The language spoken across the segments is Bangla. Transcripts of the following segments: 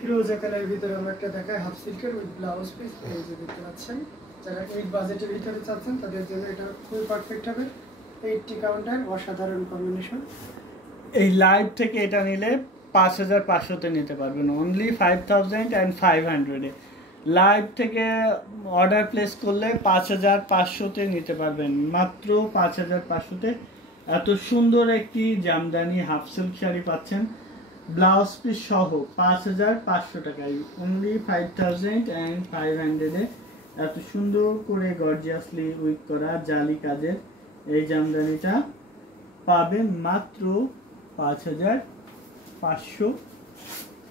ফিরোজা কালারের ভিতরে আমরা একটা দেখাই হাফ সিল্কের উইথ ব্লাউজ পিস, এই যে দেখতে পাচ্ছেন। যারা এই বাজেটের ভিতরে চাচ্ছেন তাদের জন্য এটা খুবই পারফেক্ট হবে। 80 কাউন্টার, অসাধারণ কম্বিনেশন। এই লাইভ থেকে এটা নিলে 5500-তে নিতে পারবেন, অনলি 5500-এ। লাইভ থেকে অর্ডার প্লেস করলে 5500-তে নিতে পারবেন, মাত্র 5500-তে। এত সুন্দর একটি জামদানি হাফ সিল্ক শাড়ি পাচ্ছেন ব্লাউজ পিস সহ 5500 টাকায়, অনলি 5500-এ। এত সুন্দর করে গর্জিয়াসলি উইক করা জালি কাজের এই জামদানিটা পাবেন মাত্র 5500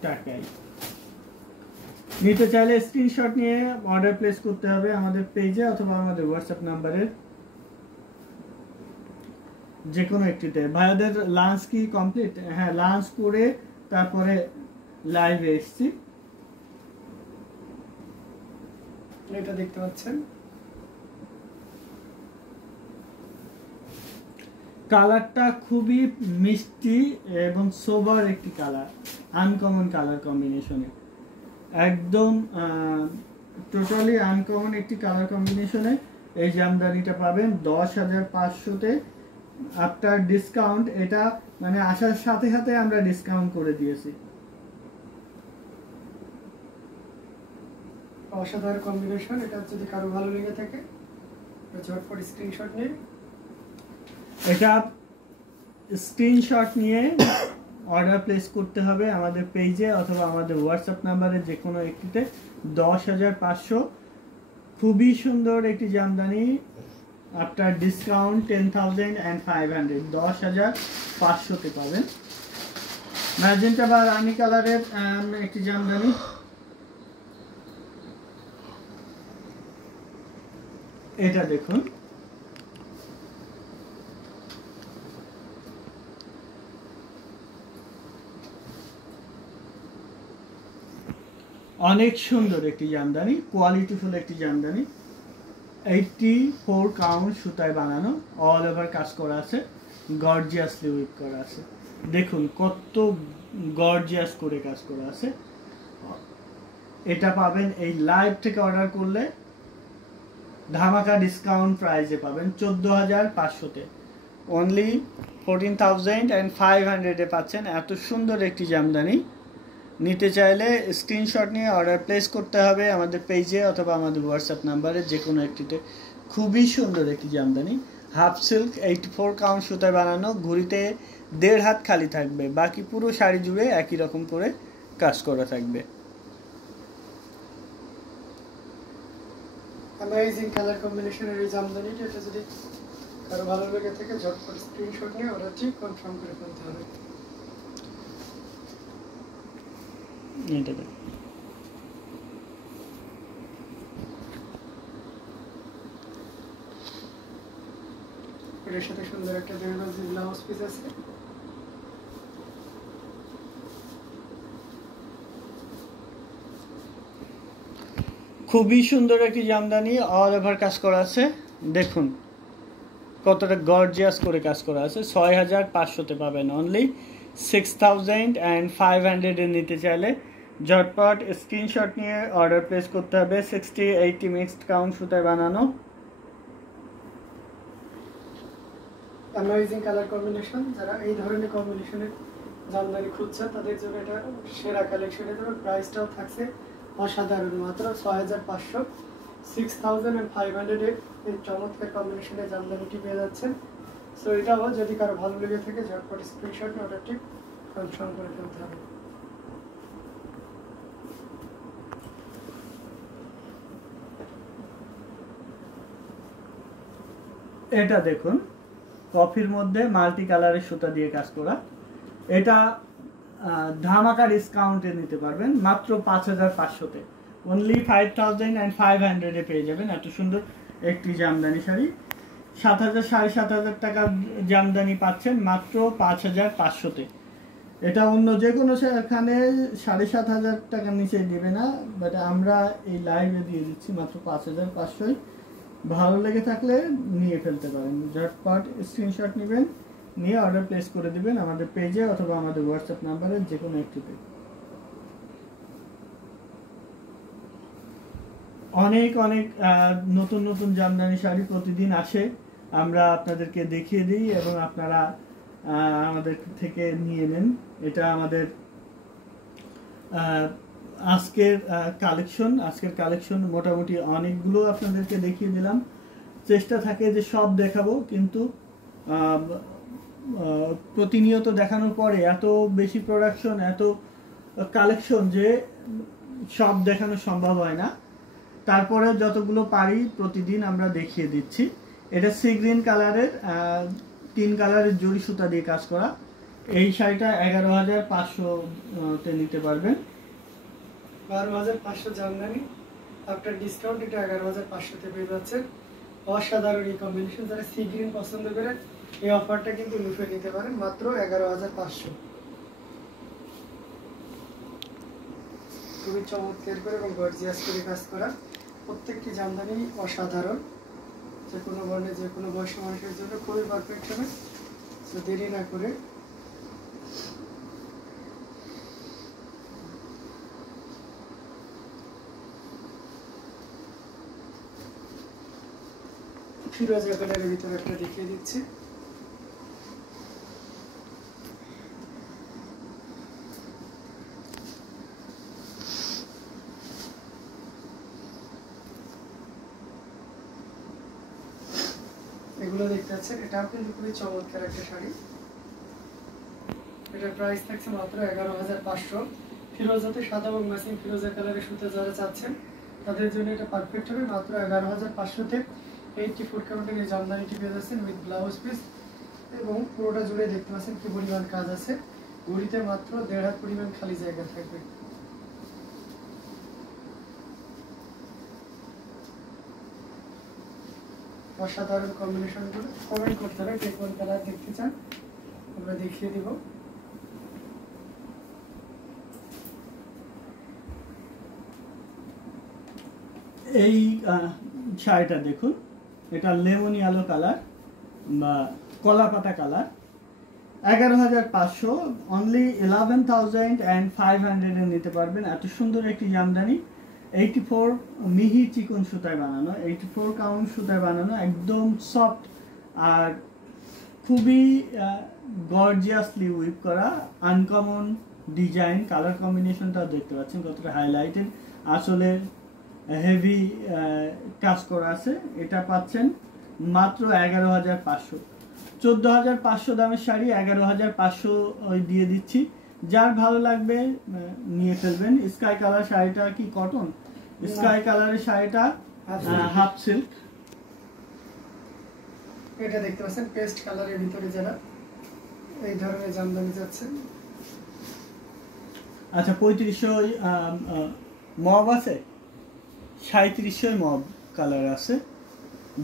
টাকায়। নিতে চাইলে স্ক্রিনশট নিয়ে অর্ডার প্লেস করতে হবে আমাদের পেজে অথবা আমাদের হোয়াটসঅ্যাপ নাম্বারে, যে কোনো একটিতে। ভাইয়াদের লাঞ্চ কি কমপ্লিট? হ্যাঁ, লাঞ্চ করে তারপরে লাইভে এসছি। এটা দেখতে পাচ্ছেন, কালারটা খুবই মিষ্টি এবং সোবার একটি কালার, আনকমন কালার কম্বিনেশনে, একদম টোটালি আনকমন একটি কালার কম্বিনেশনে এই জামদানিটা পাবেন 10,500-তে। আফটার ডিসকাউন্ট, এটা মানে আসার সাথে সাথে আমরা ডিসকাউন্ট করে দিয়েছি। অসাধারণ কম্বিনেশন। এটা যদি কারো ভালো লেগে থাকে ঝটপট স্ক্রিনশট নিয়ে অর্ডার প্লেস করতে হবে আমাদের পেজে অথবা আমাদের হোয়াটসঅ্যাপ নাম্বারে, যে কোনো একটিতে। 10,500, খুবই সুন্দর একটি জামদানি। আফটার ডিসকাউন্ট 10,500, 10,500-তে পাবেন। ম্যাজেন্টা বা রানী কালারের একটি জামদানি, এটা দেখুন, অনেক সুন্দর একটি জামদানি, কোয়ালিটিফুল একটি জামদানি। 84 কাউন্ট সুতায় বানানো, অল ওভার কাজ করা আছে, গর্জিয়াসলি উইক করা আছে। দেখুন কত গর্জিয়াস করে কাজ করা আছে। এটা পাবেন এই লাইভ থেকে অর্ডার করলে ধামাকা ডিসকাউন্ট প্রাইসে পাবেন 14,500-তে, অনলি 14,500-এ পাচ্ছেন এত সুন্দর একটি জামদানি। নিতে চাইলে স্ক্রিনশট নিয়ে অর্ডার প্লেস করতে হবে আমাদের পেজে অথবা আমাদের হোয়াটসঅ্যাপ নাম্বারে, যে কোনো একটিতে। খুবই সুন্দর একটি জামদানি, হাফ সিল্ক, 84 কাউন্ট সুতায় বানানো, ঘুরিতে 1.5 হাত খালি থাকবে, বাকি পুরো শাড়ি জুড়ে একই রকম করে কাজ করা থাকবে। অ্যামেজিং কালার কম্বিনেশনের এই জামদানিটা, এটা যদি কারো ভালো লেগে থাকে ঝটপট স্ক্রিনশট নিয়ে অর্ডারটি কনফার্ম করে ফেলতে হবে। এটার সাথে সুন্দর একটা বেনারসি ব্লাউজ পিস আছে। খুবই সুন্দর একটি জামদানি, অল ওভার কাজ করা আছে। দেখুন কতটা গর্জিয়াস করে কাজ করা আছে। 6,500-তে পাবেন, অনলি 6,500-এ নিতে চাইলে ঝটপট স্ক্রিনশট নিয়ে অর্ডার প্লেস করতে হবে। 60-80 মিক্সড কাউন্ট সুতায় বানানো, অ্যামেজিং কালার কম্বিনেশন। যারা এই ধরনের কম্বিনেশনের জামদানি খুঁজছে তাদের জন্য এটা সেরা কালেকশন। এর প্রাইসটাও থাকছে অসাধারণ, মাত্র 6,500, 6,500-এ এই চমৎকার কম্বিনেশনের জামদানিটি পেয়ে যাচ্ছেন। সো এটাও যদি কারো ভালো লেগে থাকে ঝটপট স্ক্রিনশট নিয়ে অর্ডারটি কনফার্ম করে ফেলতে হবে। এটা দেখুন কফির মধ্যে মাল্টি কালারের সুতা দিয়ে কাজ করা, এটা ধামাকা ডিসকাউন্টে নিতে পারবেন মাত্র 5,500-তে, অনলি 5,500-এ পেয়ে যাবেন এত সুন্দর একটি জামদানি শাড়ি। 7,000-7,500 টাকার জামদানি পাচ্ছেন মাত্র 5,500-তে। এটা অন্য যে কোনো সেখানে 7,500 টাকার নিচে দেবে না, বাট আমরা এই লাইভে দিয়ে দিচ্ছি মাত্র 5,500-ই। ভালো লেগে থাকলে নিয়ে ফেলতে পারেন, ঝটপট স্ক্রিনশট নেবেন, নিয়ে অর্ডার প্লেস করে দিবেন আমাদের পেজে অথবা আমাদের হোয়াটসঅ্যাপ নাম্বারে, যে কোনো একটিতে। অনেক অনেক নতুন নতুন জামদানি শাড়ি প্রতিদিন আসে, আমরা আপনাদেরকে দেখিয়ে দিই এবং আপনারা আমাদের থেকে নিয়ে নেন। এটা আমাদের আজকের কালেকশন মোটামুটি অনেকগুলো আপনাদেরকে দেখিয়ে দিলাম। চেষ্টা থাকে যে সব দেখাবো, কিন্তু প্রতিনিয়ত দেখানোর পরে এত বেশি প্রোডাকশন, এত কালেকশন যে সব দেখানো সম্ভব হয় না। তারপরে যতগুলো পারি প্রতিদিন আমরা দেখিয়ে দিচ্ছি। এটা সি গ্রিন কালারের 3 কালারের জরি সুতা দিয়ে কাজ করা। এই শাড়িটা 11,500-তে নিতে পারবেন। 12,500 জামদানি, আফটার ডিসকাউন্ট এটা 11,500-তে পেয়ে যাচ্ছেন। অসাধারণ এই কম্বিনেশন, যারা সি গ্রিন পছন্দ করে এই অফারটা কিন্তু লুফে নিতে পারেন মাত্র 11,500। খুবই চমৎকার করে এবং গর্জিয়াস করে কাজ করা, প্রত্যেকটি জামদানি অসাধারণ, যে কোনো বর্ণে যে কোনো বয়সী মানুষের জন্য খুবই পারফেক্ট হবে। তো দেরি না করে ফিরোজা কালারের ভিতরে একটা দেখিয়ে দিচ্ছি। এগুলো দেখতে পাচ্ছেন, এটাও কিন্তু খুবই চমৎকার একটা শাড়ি। এটার প্রাইস থাকছে মাত্র 11,500। ফিরোজাতে সাদা এবং ম্যাচিং ফিরোজা কালারের সুতো যারা চাচ্ছেন তাদের জন্য এটা পারফেক্ট হবে। মাত্র 11,500-তে 84 কাউন্টের এই জামদানিটি পেয়ে যাচ্ছেন উইথ ব্লাউজ পিস, এবং পুরোটা জুড়ে দেখতে পাচ্ছেন কি পরিমাণ কাজ আছে। ঘড়িতে মাত্র 1.5 হাত পরিমাণ খালি জায়গা থাকবে। অসাধারণ কম্বিনেশনগুলো কমেন্ট করতে হবে কে কোন কালার দেখতে চান, আমরা দেখিয়ে দিব। এই শাড়িটা দেখুন, এটা লেমন ইয়েলো কালার বা কলা পাতা কালার। 11,500, অনলি 11,500 নিতে পারবেন। এত সুন্দর একটি জামদানি, 84 মিহি চিকন সুতায় বানানো, 84 কাউন্ট সুতায় বানানো, একদম সফট আর খুবই গর্জিয়াসলি উইপ করা, আনকমন ডিজাইন। কালার কম্বিনেশনটাও দেখতে পাচ্ছেন কতটা হাইলাইটেড, আসলে হেভি কাজ করা আছে। এটা পাচ্ছেন মাত্র 11,500। 14,500 দামের শাড়ি 11,500 দিয়ে দিচ্ছি। যার ভালো লাগবে নিয়ে ফেলবেন। স্কাই কালার শাড়িটা কি কটন? স্কাই কালারের শাড়িটা হাফ সিল্ক। এটা দেখতে পাচ্ছেন পেস্ট কালারের ভিতরে যারা এই ধরনের জামদানি যাচ্ছেন। আচ্ছা, 3500 মব আছে, 3700 মব কালার আছে,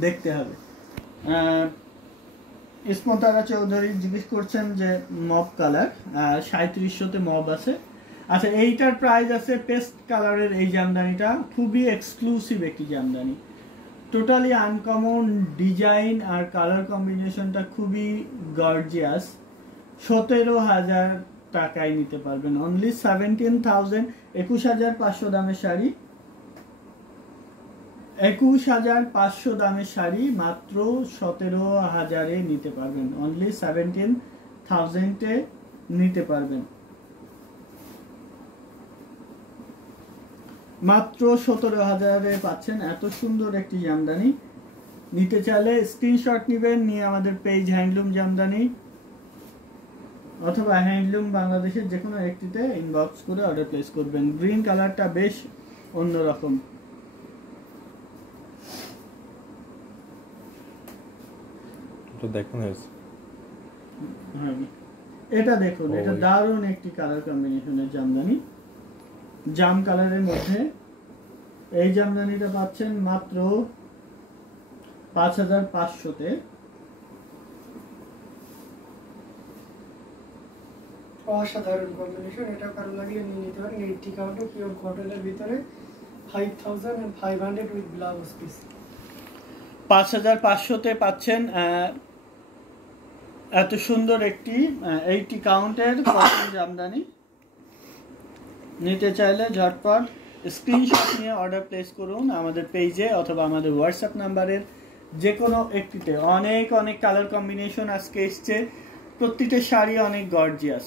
দেখতে হবে। ইসমতারা চৌধুরী জিজ্ঞেস করছেন যে মব কালার 3700-তে মব আছে। আচ্ছা, এইটার প্রাইস আছে পেস্ট কালারের এই জামদানিটা, খুবই এক্সক্লুসিভ একটি জামদানি, টোটালি আনকমন ডিজাইন আর কালার কম্বিনেশনটা খুবই গর্জিয়াস। 17,000 টাকায় নিতে পারবেন, অনলি 17,000। 21,500 দামের শাড়ি, 21,500 দামের শাড়ি মাত্র 17,000-এ নিতে পারবেন, অনলি 17,000-এ নিতে পারবেন, মাত্র 17,000-এ পাচ্ছেন এত সুন্দর একটি জামদানি। নিতে চাইলে স্ক্রিনশট নেবেন, নিয়ে আমাদের পেজ হ্যান্ডলুম জামদানি অথবা হ্যান্ডলুম বাংলাদেশের যে কোনো একটিতে ইনবক্স করে অর্ডার প্লেস করবেন। গ্রিন কালারটা বেশ অন্যরকম। দেখুন এটা দেখুন, এটা দারুণ একটি কালার কম্বিনেশনের জামদানি, জাম কালারের মধ্যে। এই জামদানিটা পাচ্ছেন মাত্র 5,500-তে। অসাধারণ কম্বিনেশন, এটা কারো লাগলে নিয়ে নিতে পারেন। 80 কাউন্টে পিওর কটনের ভিতরে 5,500 উইথ ব্লাউজ পিস। 5,500-তে পাচ্ছেন এত সুন্দর একটি 80 কাউন্টের কটন জামদানি। নিতে চাইলে ঝটপট স্ক্রিনশট নিয়ে অর্ডার প্লেস করুন আমাদের পেজে অথবা আমাদের হোয়াটসঅ্যাপ নাম্বারের যে কোনো একটিতে। অনেক অনেক কালার কম্বিনেশন আজকে এসছে, প্রত্যেকটা শাড়ি অনেক গর্জিয়াস।